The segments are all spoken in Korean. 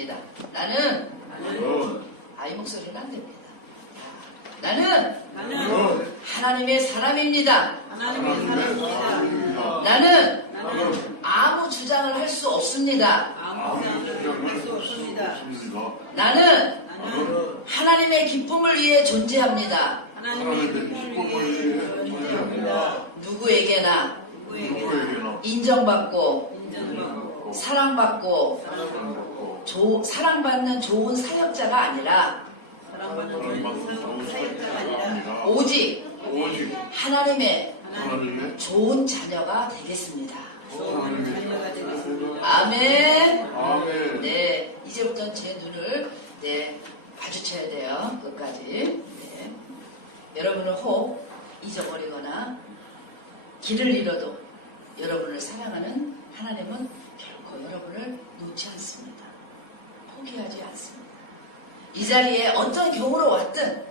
하겠습니다. 나는 이 목소리는 안 됩니다. 나는 하나님의 사람입니다. 나는 아무 주장을 할 수 없습니다. 나는 하나님의 기쁨을 위해 존재합니다. 누구에게나 인정받고 사랑받고 사랑받는 좋은 사역자가 아니라 오직 하나님의 좋은 자녀가 되겠습니다. 아멘. 네, 이제부터는 제 눈을 마주쳐야 돼요. 끝까지. 네. 여러분을 혹 잊어버리거나 길을 잃어도 여러분을 사랑하는 하나님은 결코 여러분을 놓지 않습니다. 포기하지 않습니다. 이 자리에 어떤 경우로 왔든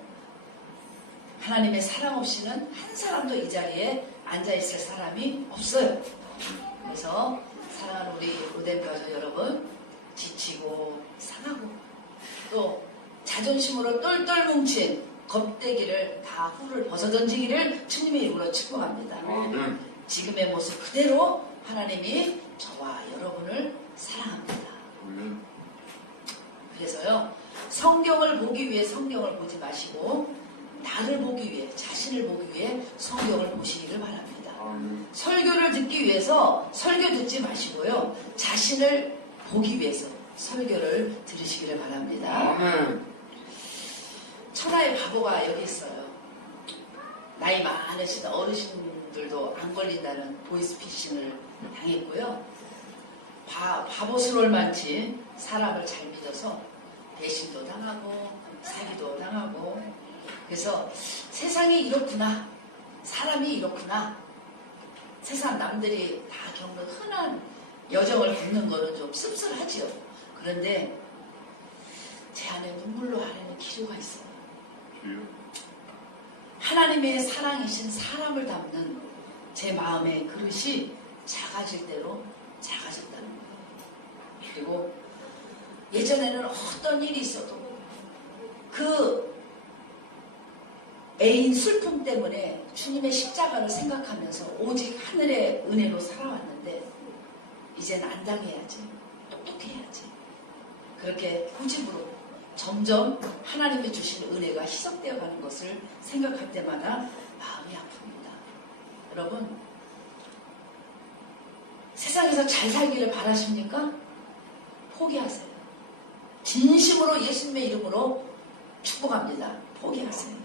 하나님의 사랑 없이는 한 사람도 이 자리에 앉아있을 사람이 없어요. 그래서 사랑하는 우리 로뎀가족 여러분, 지치고 상하고 또 자존심으로 똘똘 뭉친 겁대기를 다 후를 벗어던지기를 주님의 이름으로 축복합니다. 지금의 모습 그대로 하나님이 저와 여러분을 사랑합니다. 그래서요, 성경을 보기 위해 성경을 보지 마시고 나를 보기 위해, 자신을 보기 위해 성경을 보시기를 바랍니다. 설교를 듣기 위해서 설교 듣지 마시고요, 자신을 보기 위해서 설교를 들으시기를 바랍니다. 천하의 바보가 여기 있어요. 나이 많으신 어르신들도 안 걸린다는 보이스피싱을 당했고요. 바보스러울 만치 사람을 잘 믿어서 배신도 당하고 사기도 당하고, 그래서 세상이 이렇구나, 사람이 이렇구나, 세상 남들이 다 겪는 흔한 여정을 겪는 거는 좀 씁쓸하지요. 그런데 제 안에 눈물로 흐르는 기도가 있어요. 하나님의 사랑이신 사람을 담는 제 마음의 그릇이 작아질 대로 작아졌다는 거예요. 그리고 예전에는 어떤 일이 있어도 그 애인 슬픔 때문에 주님의 십자가를 생각하면서 오직 하늘의 은혜로 살아왔는데 이제는 안 당해야지, 똑똑해야지, 그렇게 고집으로 점점 하나님이 주신 은혜가 희석되어 가는 것을 생각할 때마다 마음이 아픕니다. 여러분, 세상에서 잘 살기를 바라십니까? 포기하세요. 진심으로 예수님의 이름으로 축복합니다. 포기하세요.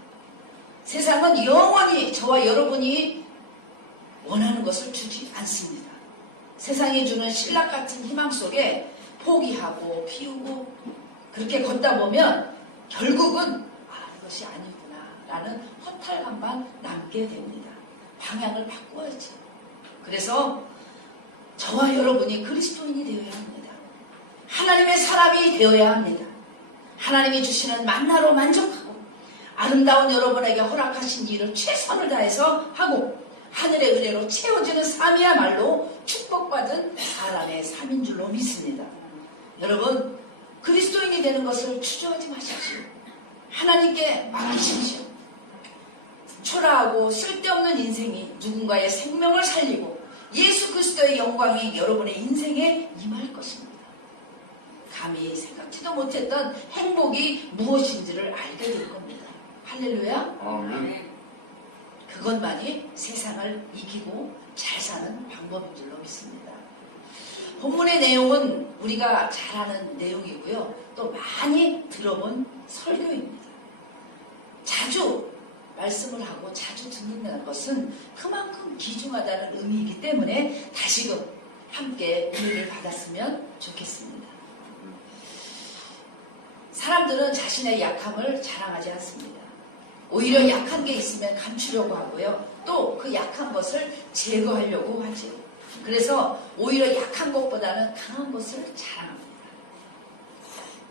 세상은 영원히 저와 여러분이 원하는 것을 주지 않습니다. 세상이 주는 신락 같은 희망 속에 포기하고 피우고 그렇게 걷다 보면 결국은 이것이 아니구나 라는 허탈감만 남게 됩니다. 방향을 바꿔야죠. 그래서 저와 여러분이 그리스도인이 되어야 합니다. 하나님의 사람이 되어야 합니다. 하나님이 주시는 만나로 만족하고 아름다운 여러분에게 허락하신 일을 최선을 다해서 하고 하늘의 은혜로 채워지는 삶이야말로 축복받은 사람의 삶인 줄로 믿습니다. 여러분, 그리스도인이 되는 것을 추조하지 마십시오. 하나님께 맡기십시오. 초라하고 쓸데없는 인생이 누군가의 생명을 살리고 예수 그리스도의 영광이 여러분의 인생에 임할 것입니다. 감히 생각지도 못했던 행복이 무엇인지를 알게 될 겁니다. 할렐루야. 아멘. 그것만이 세상을 이기고 잘 사는 방법인 줄로 믿습니다. 본문의 내용은 우리가 잘 아는 내용이고요. 또 많이 들어본 설교입니다. 자주 말씀을 하고 자주 듣는다는 것은 그만큼 귀중하다는 의미이기 때문에 다시금 함께 은혜를 받았으면 좋겠습니다. 사람들은 자신의 약함을 자랑하지 않습니다. 오히려 약한 게 있으면 감추려고 하고요. 또 그 약한 것을 제거하려고 하죠. 그래서 오히려 약한 것보다는 강한 것을 자랑합니다.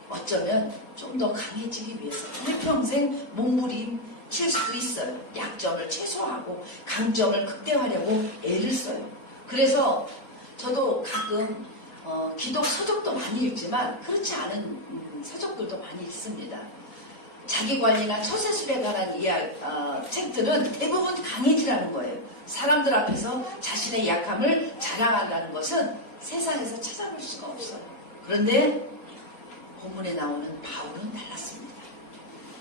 어쩌면 좀 더 강해지기 위해서 일평생 몸부림칠 수도 있어요. 약점을 최소화하고 강점을 극대화하려고 애를 써요. 그래서 저도 가끔 기독 서적도 많이 읽지만 그렇지 않은 서적들도 많이 읽습니다. 자기관리나 처세술에 관한 책들은 대부분 강해지라는 거예요. 사람들 앞에서 자신의 약함을 자랑한다는 것은 세상에서 찾아볼 수가 없어요. 그런데 본문에 나오는 바울은 달랐습니다.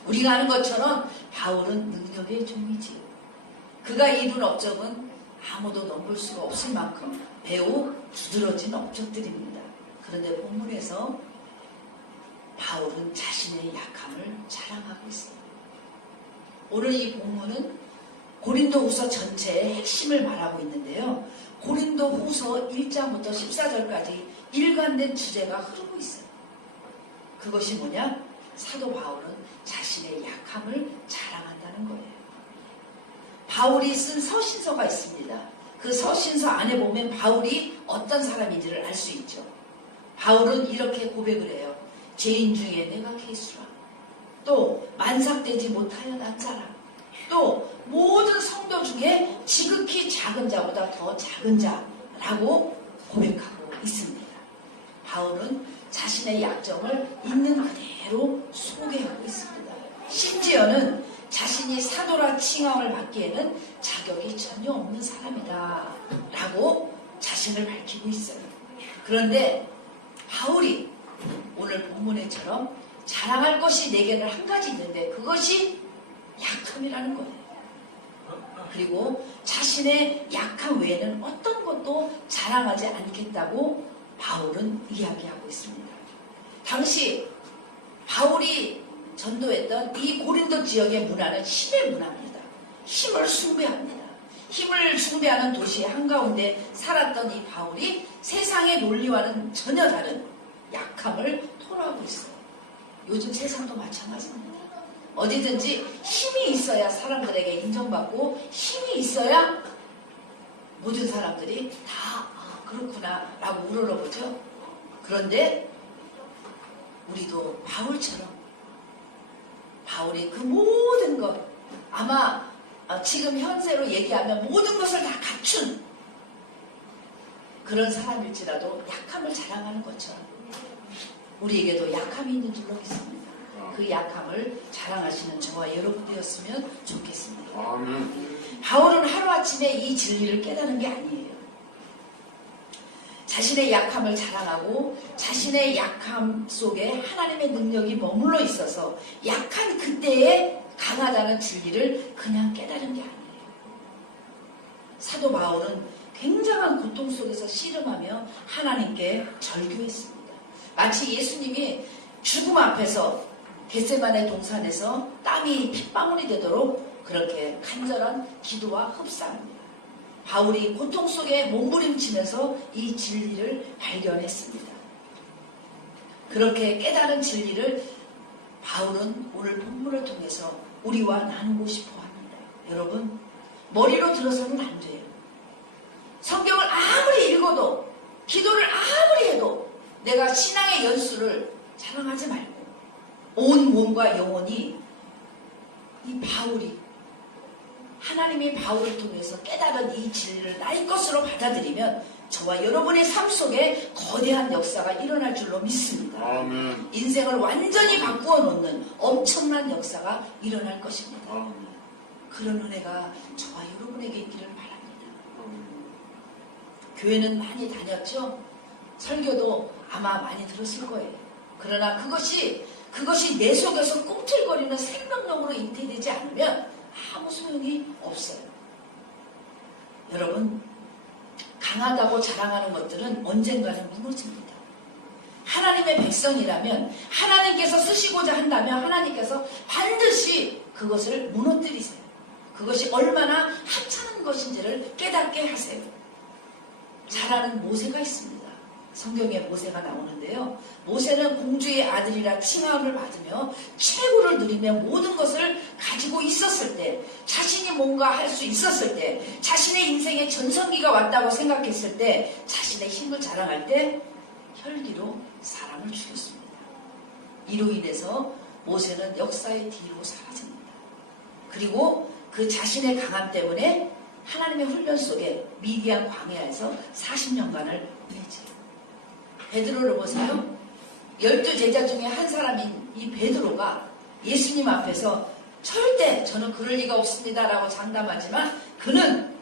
우리가 아는 것처럼 바울은 능력의 종이지요. 그가 이룬 업적은 아무도 넘볼 수가 없을 만큼 매우 두드러진 업적들입니다. 그런데 본문에서 바울은 자신의 약함을 자랑하고 있어요. 오늘 이 본문은 고린도후서 전체의 핵심을 말하고 있는데요. 고린도후서 1장부터 14절까지 일관된 주제가 흐르고 있어요. 그것이 뭐냐? 사도 바울은 자신의 약함을 자랑한다는 거예요. 바울이 쓴 서신서가 있습니다. 그 서신서 안에 보면 바울이 어떤 사람인지를 알 수 있죠. 바울은 이렇게 고백을 해요. 죄인 중에 내가 괴수라. 또 만삭되지 못하여 낫자라. 또 모든 성도 중에 지극히 작은 자보다 더 작은 자라고 고백하고 있습니다. 바울은 자신의 약점을 있는 그대로 소개하고 있습니다. 심지어는 자신이 사도라 칭함을 받기에는 자격이 전혀 없는 사람이다 라고 자신을 밝히고 있어요. 그런데 바울이 오늘 본문에처럼 자랑할 것이 내게는 한 가지 있는데 그것이 약함이라는 거예요. 그리고 자신의 약함 외에는 어떤 것도 자랑하지 않겠다고 바울은 이야기하고 있습니다. 당시 바울이 전도했던 이 고린도 지역의 문화는 힘의 문화입니다. 힘을 숭배합니다. 힘을 숭배하는 도시의 한가운데 살았던 이 바울이 세상의 논리와는 전혀 다른 약함을 토로하고 있어요. 요즘 세상도 마찬가지입니다. 어디든지 힘이 있어야 사람들에게 인정받고 힘이 있어야 모든 사람들이 다 그렇구나 라고 우러러보죠. 그런데 우리도 바울처럼 바울이 그 모든 것 아마 지금 현세로 얘기하면 모든 것을 다 갖춘 그런 사람일지라도 약함을 자랑하는 것처럼 우리에게도 약함이 있는 줄로 믿습니다. 그 약함을 자랑하시는 저와 여러분 되었으면 좋겠습니다. 바울은 하루아침에 이 진리를 깨달은 게 아니에요. 자신의 약함을 자랑하고 자신의 약함 속에 하나님의 능력이 머물러 있어서 약한 그때에 강하다는 진리를 그냥 깨달은 게 아니에요. 사도 바울은 굉장한 고통 속에서 씨름하며 하나님께 절규했습니다. 마치 예수님이 죽음 앞에서 겟세마네 동산에서 땀이 핏방울이 되도록 그렇게 간절한 기도와 흡사합니다. 바울이 고통 속에 몸부림치면서 이 진리를 발견했습니다. 그렇게 깨달은 진리를 바울은 오늘 본문을 통해서 우리와 나누고 싶어 합니다. 여러분, 머리로 들어서는 안 돼요. 성경을 아무리 읽어도 기도를 아무리 해도 내가 신앙의 연수를 자랑하지 말고 온 몸과 영혼이 이 바울이 하나님이 바울을 통해서 깨달은 이 진리를 나의 것으로 받아들이면 저와 여러분의 삶 속에 거대한 역사가 일어날 줄로 믿습니다. 아멘. 인생을 완전히 바꾸어 놓는 엄청난 역사가 일어날 것입니다. 아멘. 그런 은혜가 저와 여러분에게 있기를 바랍니다. 교회는 많이 다녔죠? 설교도 아마 많이 들었을 거예요. 그러나 그것이 내 속에서 꿈틀거리는 생명력으로 잉태되지 않으면 아무 소용이 없어요. 여러분, 강하다고 자랑하는 것들은 언젠가는 무너집니다. 하나님의 백성이라면 하나님께서 쓰시고자 한다면 하나님께서 반드시 그것을 무너뜨리세요. 그것이 얼마나 하찮은 것인지를 깨닫게 하세요. 잘 아는 모세가 있습니다. 성경에 모세가 나오는데요. 모세는 공주의 아들이라 칭함을 받으며 최고를 누리며 모든 것을 가지고 있었을 때, 자신이 뭔가 할 수 있었을 때, 자신의 인생에 전성기가 왔다고 생각했을 때, 자신의 힘을 자랑할 때 혈기로 사람을 죽였습니다. 이로 인해서 모세는 역사의 뒤로 사라집니다. 그리고 그 자신의 강함 때문에 하나님의 훈련 속에 미디안 광야에서 40년간을 보내지. 베드로를 보세요. 12제자 중에 한 사람인 이 베드로가 예수님 앞에서 절대 저는 그럴 리가 없습니다 라고 장담하지만 그는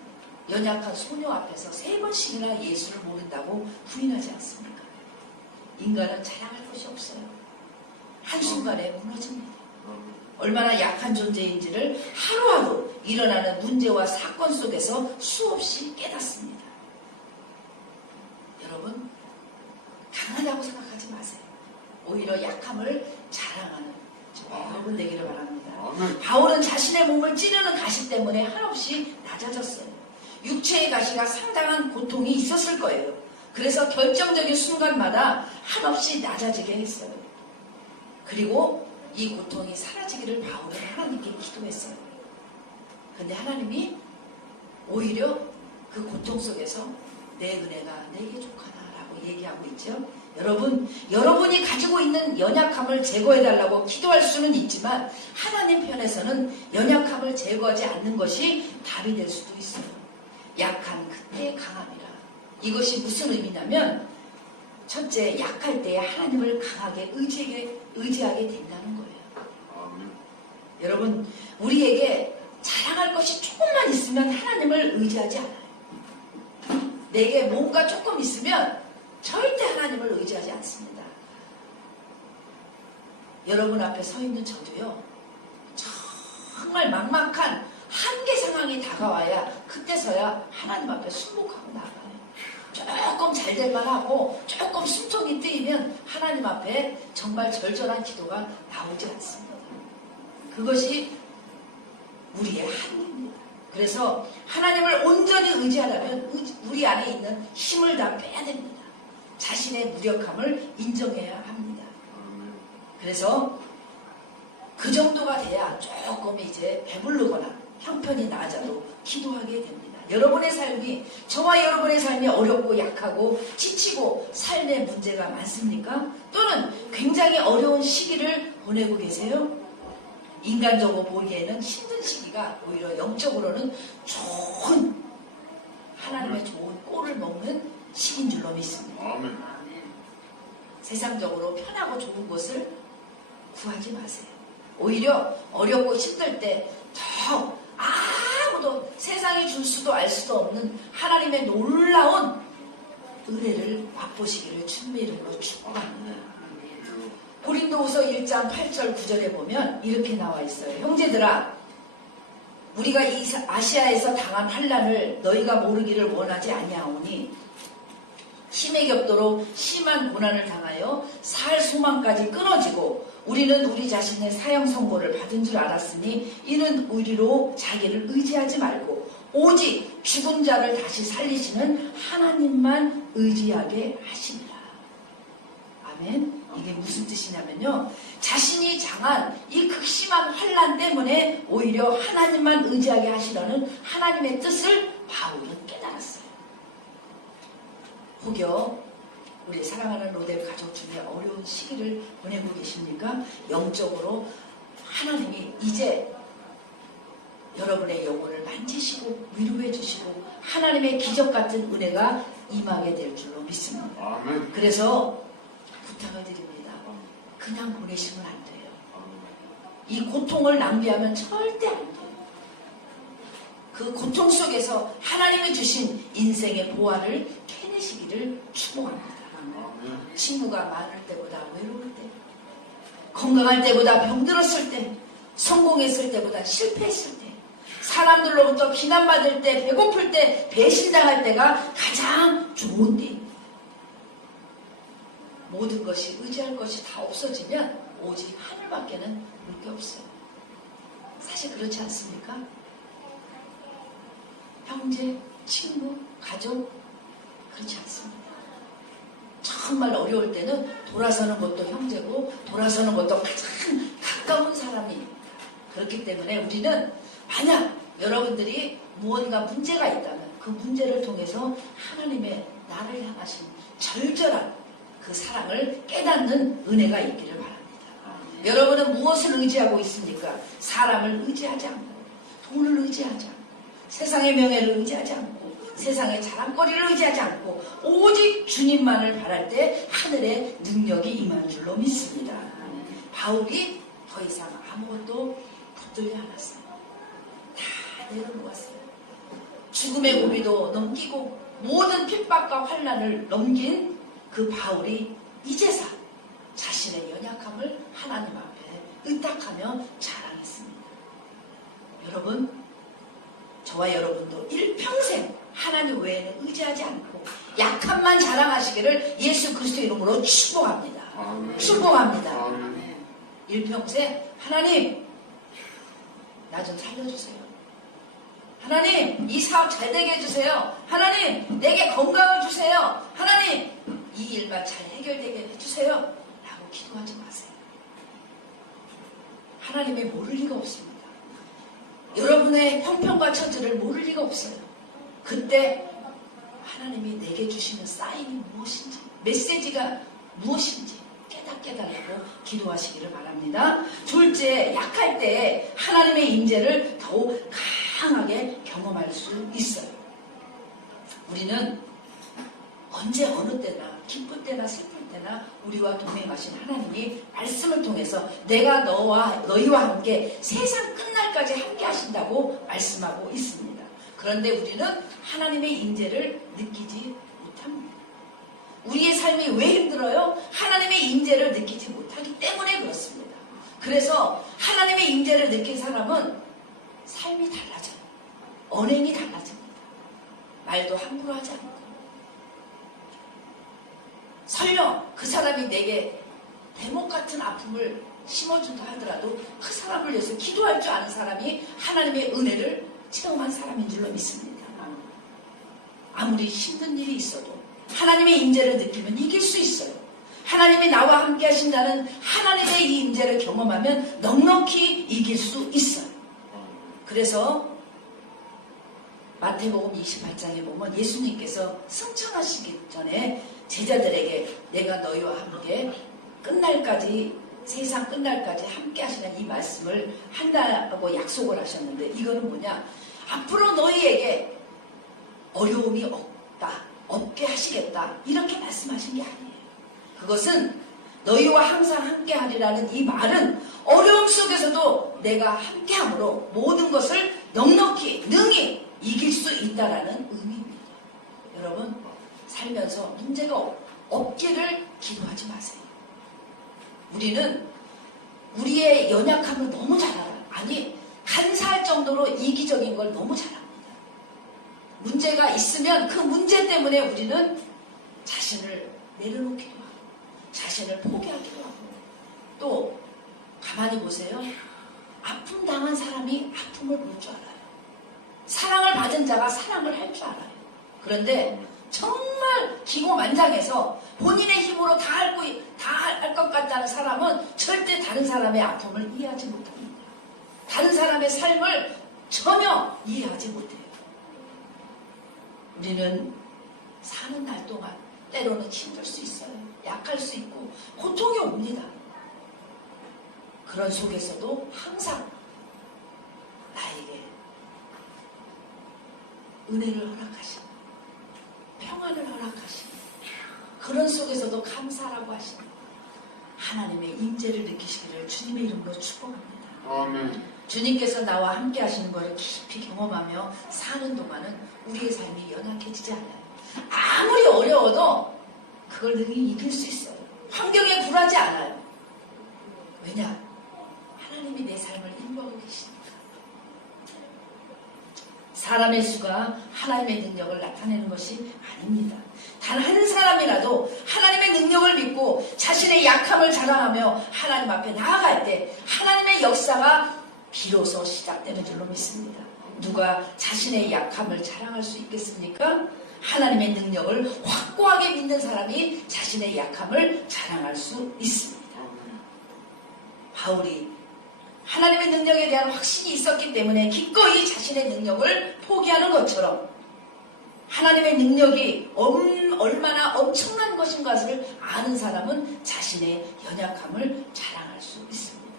연약한 소녀 앞에서 3번씩이나 예수를 모른다고 부인하지 않습니까? 인간은 자랑할 것이 없어요. 한순간에 무너집니다. 얼마나 약한 존재인지를 하루하루 일어나는 문제와 사건 속에서 수없이 깨닫습니다. 여러분, 강하다고 생각하지 마세요. 오히려 약함을 자랑하는 여러분 되기를 바랍니다. 바울은 자신의 몸을 찌르는 가시 때문에 한없이 낮아졌어요. 육체의 가시가 상당한 고통이 있었을 거예요. 그래서 결정적인 순간마다 한없이 낮아지게 했어요. 그리고 이 고통이 사라지기를 바울은 하나님께 기도했어요. 근데 하나님이 오히려 그 고통 속에서 내 은혜가 내게 족하다라고 얘기하고 있죠. 여러분, 여러분이 가지고 있는 연약함을 제거해달라고 기도할 수는 있지만 하나님 편에서는 연약함을 제거하지 않는 것이 답이 될 수도 있어요. 약한 그때의 강함이라. 이것이 무슨 의미냐면 첫째, 약할 때에 하나님을 강하게 의지하게 된다는 거예요. 여러분, 우리에게 자랑할 것이 조금만 있으면 하나님을 의지하지 않아요. 내게 뭔가 조금 있으면 절대 하나님을 의지하지 않습니다. 여러분 앞에 서 있는 저도요, 정말 막막한 한계 상황이 다가와야 그때서야 하나님 앞에 순복하고 나가요. 조금 잘 될만 하고 조금 숨통이 뜨이면 하나님 앞에 정말 절절한 기도가 나오지 않습니다. 그것이 우리의 한계입니다. 그래서 하나님을 온전히 의지하려면 우리 안에 있는 힘을 다 빼야 됩니다. 자신의 무력함을 인정해야 합니다. 그래서 그 정도가 돼야 조금 이제 배부르거나 형편이 낮아도 기도하게 됩니다. 여러분의 삶이, 저와 여러분의 삶이 어렵고 약하고 지치고 삶의 문제가 많습니까? 또는 굉장히 어려운 시기를 보내고 계세요? 인간적으로 보기에는 힘든 시기가 오히려 영적으로는 좋은, 하나님의 좋은 꼴을 먹는 시기인 줄로 믿습니다. 아멘. 세상적으로 편하고 좋은 것을 구하지 마세요. 오히려 어렵고 힘들 때 더 아무도 세상이 줄 수도 알 수도 없는 하나님의 놀라운 은혜를 맛보시기를 주님의 이름으로 축복합니다. 고린도후서 1장 8절 9절에 보면 이렇게 나와 있어요. 형제들아, 우리가 이 아시아에서 당한 환난을 너희가 모르기를 원하지 아니하오니 힘에 겹도록 심한 고난을 당하여 살 소망까지 끊어지고 우리는 우리 자신의 사형 선고를 받은 줄 알았으니 이는 우리로 자기를 의지하지 말고 오직 죽은 자를 다시 살리시는 하나님만 의지하게 하시니라. 아멘. 이게 무슨 뜻이냐면요, 자신이 당한 이 극심한 환난 때문에 오히려 하나님만 의지하게 하시라는 하나님의 뜻을 바울은 깨달았어요. 혹여 우리 사랑하는 로델 가족 중에 어려운 시기를 보내고 계십니까? 영적으로 하나님이 이제 여러분의 영혼을 만지시고 위로해 주시고 하나님의 기적 같은 은혜가 임하게 될 줄로 믿습니다. 아멘. 그래서 부탁을 드립니다. 그냥 보내시면 안 돼요. 이 고통을 낭비하면 절대 안 돼요. 그 고통 속에서 하나님이 주신 인생의 보화를 캐내시기를 축복합니다. 친구가 많을 때보다 외로울 때, 건강할 때보다 병들었을 때, 성공했을 때보다 실패했을 때, 사람들로부터 비난받을 때, 배고플 때, 배신당할 때가 가장 좋은 때입니다. 모든 것이 의지할 것이 다 없어지면 오직 하늘밖에는 볼 게 없어요. 사실 그렇지 않습니까? 형제, 친구, 가족, 그렇지 않습니다. 정말 어려울 때는 돌아서는 것도 형제고 돌아서는 것도 가장 가까운 사람이. 그렇기 때문에 우리는 만약 여러분들이 무언가 문제가 있다면 그 문제를 통해서 하나님의 나를 향하신 절절한 그 사랑을 깨닫는 은혜가 있기를 바랍니다. 여러분은 무엇을 의지하고 있습니까? 사람을 의지하지 않고, 돈을 의지하지 않고, 세상의 명예를 의지하지 않고, 세상의 자랑거리를 의지하지 않고 오직 주님만을 바랄 때 하늘의 능력이 임한 줄로 믿습니다. 바울이 더 이상 아무것도 붙들지 않았어요. 다 내려놓았어요. 죽음의 고비도 넘기고 모든 핍박과 환난을 넘긴 그 바울이 이제서 자신의 연약함을 하나님 앞에 의탁하며 자랑했습니다. 여러분, 저와 여러분도 일평생 하나님 외에는 의지하지 않고 약함만 자랑하시기를 예수 그리스도 이름으로 축복합니다. 축복합니다. 일평생 하나님 나 좀 살려주세요. 하나님 이 사업 잘 되게 해주세요. 하나님 내게 건강을 주세요. 하나님 이 일만 잘 해결되게 해주세요. 라고 기도하지 마세요. 하나님이 모를 리가 없습니다. 여러분의 형편과 처지를 모를 리가 없어요. 그때 하나님이 내게 주시는 사인이 무엇인지, 메시지가 무엇인지 깨닫게 달라고 기도하시기를 바랍니다. 둘째, 약할 때 하나님의 임재를 더욱 강하게 경험할 수 있어요. 우리는 언제 어느 때나 기쁠 때나 슬플 때나 우리와 동행하신 하나님이 말씀을 통해서 내가 너희와 함께 세상 끝날까지 함께 하신다고 말씀하고 있습니다. 그런데 우리는 하나님의 임재를 느끼지 못합니다. 우리의 삶이 왜 힘들어요? 하나님의 임재를 느끼지 못하기 때문에 그렇습니다. 그래서 하나님의 임재를 느낀 사람은 삶이 달라져요. 언행이 달라집니다. 말도 함부로 하지 않고. 설령 그 사람이 내게 대목 같은 아픔을 심어준다 하더라도 그 사람을 위해서 기도할 줄 아는 사람이 하나님의 은혜를 체험한 사람인 줄로 믿습니다. 아무리 힘든 일이 있어도 하나님의 임재를 느끼면 이길 수 있어요. 하나님이 나와 함께 하신다는 하나님의 이 임재를 경험하면 넉넉히 이길 수 있어요. 그래서 마태복음 28장에 보면 예수님께서 승천하시기 전에 제자들에게 내가 너희와 함께 끝날까지, 세상 끝날까지 함께 하시는 이 말씀을 한다고 약속을 하셨는데, 이거는 뭐냐? 앞으로 너희에게 어려움이 없게 하시겠다, 이렇게 말씀하신 게 아니에요. 그것은 너희와 항상 함께 하리라는 이 말은 어려움 속에서도 내가 함께 함으로 모든 것을 넉넉히 능히 이길 수 있다라는 의미입니다. 여러분, 살면서 문제가 없기를 기도하지 마세요. 우리는 우리의 연약함을 너무 잘 알아요. 아니, 간사할 정도로 이기적인 걸 너무 잘 압니다. 문제가 있으면 그 문제 때문에 우리는 자신을 내려놓기도 하고 자신을 포기하기도 하고, 또 가만히 보세요. 아픔 당한 사람이 아픔을 볼 줄 알아요. 사랑을 받은 자가 사랑을 할 줄 알아요. 그런데 정말 기고만장해서 본인의 힘으로 다 할 것 같다는 사람은 절대 다른 사람의 아픔을 이해하지 못합니다. 다른 사람의 삶을 전혀 이해하지 못해요. 우리는 사는 날 동안 때로는 힘들 수 있어요. 약할 수 있고 고통이 옵니다. 그런 속에서도 항상 나에게 은혜를 허락하시고 평안을 허락하시고 그런 속에서도 감사라고 하시고 하나님의 임재를 느끼시기를 주님의 이름으로 축복합니다. 아멘. 주님께서 나와 함께 하시는 것을 깊이 경험하며 사는 동안은 우리의 삶이 연약해지지 않아요. 아무리 어려워도 그걸 능히 이길 수 있어요. 환경에 굴하지 않아요. 왜냐? 하나님이 내 삶을 인도하고 계시니까. 사람의 수가 하나님의 능력을 나타내는 것이 아닙니다. 단 한 사람이라도 하나님의 능력을 믿고 자신의 약함을 자랑하며 하나님 앞에 나아갈 때 하나님의 역사가 비로소 시작되는 줄로 믿습니다. 누가 자신의 약함을 자랑할 수 있겠습니까? 하나님의 능력을 확고하게 믿는 사람이 자신의 약함을 자랑할 수 있습니다. 바울이 하나님의 능력에 대한 확신이 있었기 때문에 기꺼이 자신의 능력을 포기하는 것처럼 하나님의 능력이 얼마나 엄청난 것인 것을 아는 사람은 자신의 연약함을 자랑할 수 있습니다.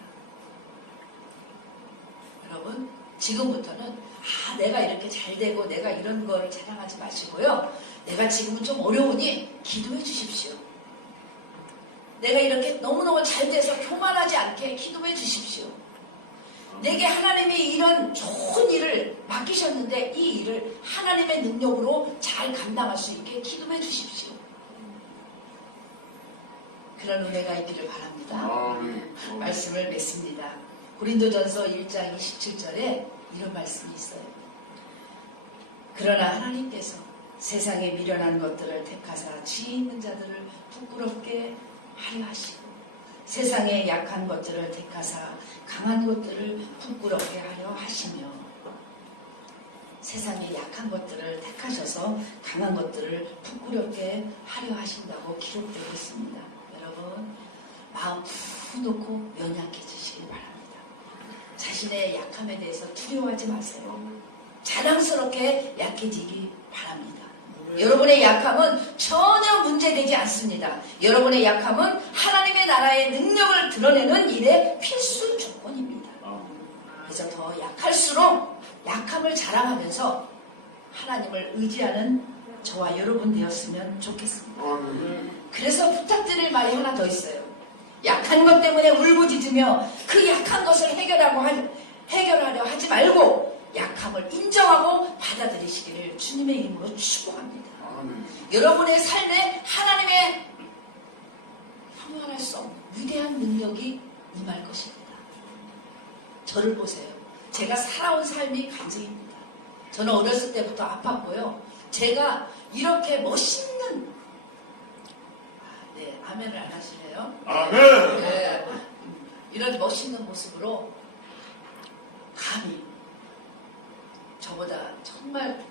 여러분, 지금부터는 내가 이렇게 잘 되고 내가 이런 거를 자랑하지 마시고요. 내가 지금은 좀 어려우니 기도해 주십시오. 내가 이렇게 너무너무 잘 돼서 교만하지 않게 기도해 주십시오. 내게 하나님이 이런 좋은 일을 맡기셨는데 이 일을 하나님의 능력으로 잘 감당할 수 있게 기도해 주십시오. 그런 은혜가 있기를 바랍니다. 말씀을 맺습니다. 고린도전서 1장 27절에 이런 말씀이 있어요. 그러나 하나님께서 세상에 미련한 것들을 택하사 지혜 있는 자들을 부끄럽게 하려 하시고 세상에 약한 것들을 택하사 강한 것들을 부끄럽게 하려 하시며 세상에 약한 것들을 택하셔서 강한 것들을 부끄럽게 하려 하신다고 기록되어 있습니다. 여러분 마음 푹 놓고 연약해지시길 바랍니다. 자신의 약함에 대해서 두려워하지 마세요. 자랑스럽게 약해지기 바랍니다. 여러분의 약함은 전혀 문제되지 않습니다. 여러분의 약함은 하나님의 나라의 능력을 드러내는 일의 필수 조건입니다. 그래서 더 약할수록 약함을 자랑하면서 하나님을 의지하는 저와 여러분 되었으면 좋겠습니다. 그래서 부탁드릴 말이 하나 더 있어요. 약한 것 때문에 울부짖으며 그 약한 것을 해결하려 하지 말고 약함을 인정하고 받아들이시기를 주님의 이름으로 축복합니다. 여러분의 삶에 하나님의 형용할 수 없는 위대한 능력이 임할 것입니다. 저를 보세요. 제가 살아온 삶이 간증입니다. 저는 어렸을 때부터 아팠고요. 제가 이렇게 멋있는 아멘을 안 하시네요. 아멘. 네. 이런 멋있는 모습으로 감히 저보다 정말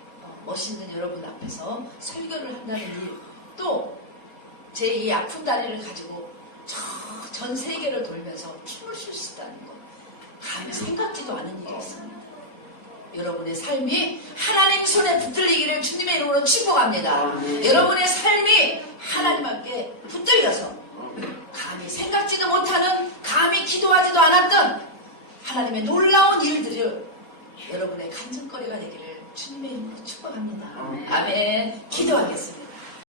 멋있는 여러분 앞에서 설교를 한다는 일, 또 제 이 아픈 다리를 가지고 전 세계를 돌면서 춤을 출 수 있다는 것, 감히 생각지도 않은 일이었습니다. 여러분의 삶이 하나님 손에 붙들리기를 주님의 이름으로 축복합니다. 여러분의 삶이 하나님 함께 붙들려서 감히 생각지도 못하는, 감히 기도하지도 않았던 하나님의 놀라운 일들을 여러분의 간증거리가 되기를 주님의 이름으로 축복합니다. 아멘. 기도하겠습니다.